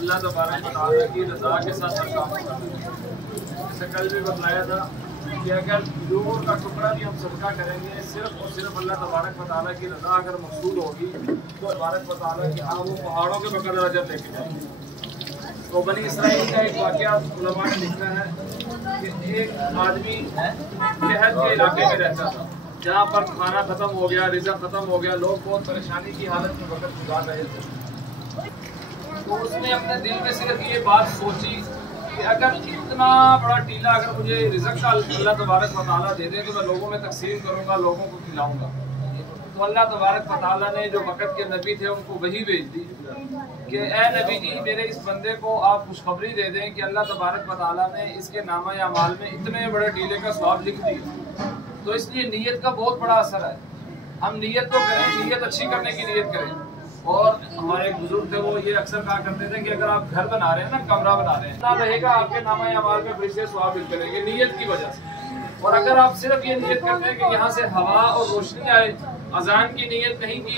اللہ تبارک و تعالیٰ کی رضا کے ساتھ ہر کام ہوتا ہے۔ جیسے کل بھی بتلایا تھا کہ اگر کھجور کا ٹکڑا بھی ہم صدقہ کریں گے صرف اور صرف اللہ تبارک و تعالیٰ کی رضا اگر مقصود ہوگی تو تبارک و تعالیٰ کی وہ پہاڑوں کے بقدر اجر لے کے جائیں گے۔ تو بنی اسرائیل کا ایک واقعہ علماء نے لکھا ہے کہ ایک آدمی شہر کے علاقے میں رہتا تھا جہاں پر کھانا ختم ہو گیا، رزق ختم ہو گیا، لوگ بہت پریشانی کی حالت میں وقت گزار رہے تھے۔ تو اس نے اپنے دل میں صرف یہ بات سوچی کہ اگر اتنا بڑا ٹیلا اگر مجھے رزق کا اللہ تبارک و تعالیٰ دے دے تو میں لوگوں میں تقسیم کروں گا، لوگوں کو کھلاؤں گا۔ تو اللہ تبارک و تعالیٰ نے جو وقت کے نبی تھے ان کو وحی بھیج دی کہ اے نبی جی میرے اس بندے کو آپ خوشخبری دے دیں کہ اللہ تبارک و تعالیٰ نے اس کے نامہ اعمال میں اتنے بڑے ٹیلے کا ثواب لکھ دیا۔ تو اس لیے نیت کا بہت بڑا اثر ہے، ہم نیت تو کریں، نیت اچھی کرنے کی نیت کریں۔ اور ہمارے ایک بزرگ تھے وہ یہ اکثر کہا کرتے تھے کہ اگر آپ گھر بنا رہے ہیں نا، کمرہ بنا رہے ہیں، نہ رہے گا آپ کے نامہ اعمال میں فرشتے ثواب لکھ کریں گے نیت کی وجہ سے۔ اور اگر آپ صرف یہ نیت کرتے ہیں کہ یہاں سے ہوا اور روشنی آئے، اذان کی نیت نہیں کی،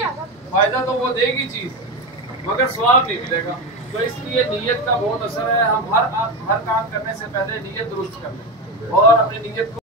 فائدہ تو وہ دے گی چیز مگر ثواب نہیں ملے گا۔ تو اس لیے نیت کا بہت اثر ہے، ہم ہر کام کرنے سے پہلے نیت درست کر لیں اور اپنی نیت کو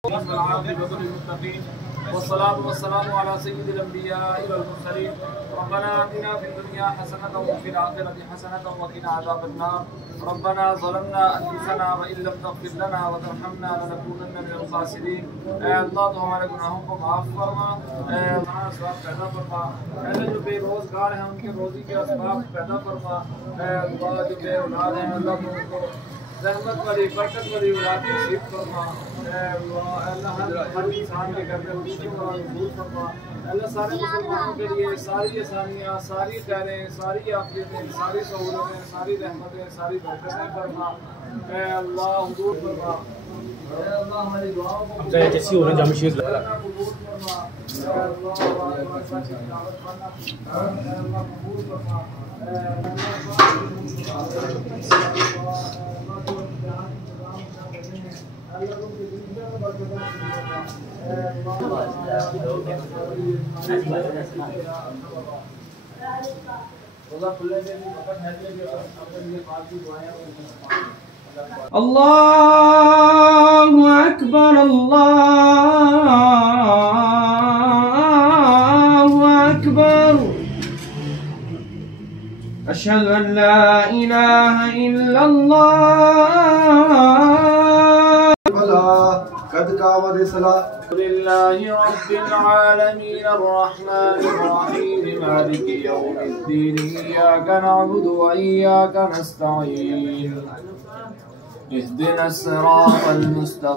والصلاة والسلام على سيد الأنبياء والمرسلين ربنا آتنا في الدنيا حسنة وفي الآخرة حسنة وقنا عذاب النار ربنا ظلمنا أنفسنا وإن لم تغفر لنا وترحمنا لنكونن من الخاسرين۔ اے اللہ تو ہمارے گناہوں کو معاف فرما، اے ہمارا ثواب پیدا فرما، اے جو بے روزگار ہیں ان کے روزی کے اسباب پیدا فرما، اے اللہ جو بے اولاد ہیں اللہ تو ان کو رحمت والی برکت والی اولاد نصیب فرما، اے اللہ ہر انسان کے گھر میں خوشی اور نور فرما، اللہ سارے مسلمانوں کے لیے ساری آسانیاں، ساری خیریں، ساری عافیتیں، ساری سہولتیں، ساری رحمتیں، ساری برکتیں فرما، اے اللہ حضور فرما، اے اللہ ہماری دعاؤں کو کیسی ہو رہا ہے جامع شیخ لگ رہا ہے قبول فرما، اے اللہ دعوت کرنا، اے اللہ قبول فرما، اے اللہ اکبر اللہ اکبر اشہد ان لا الہ الا اللہ قد قامت الصلاة لله رب العالمين الرحمن الرحيم مالك يوم الدين إياك نعبد وإياك نستعين اهدنا الصراط المستقيم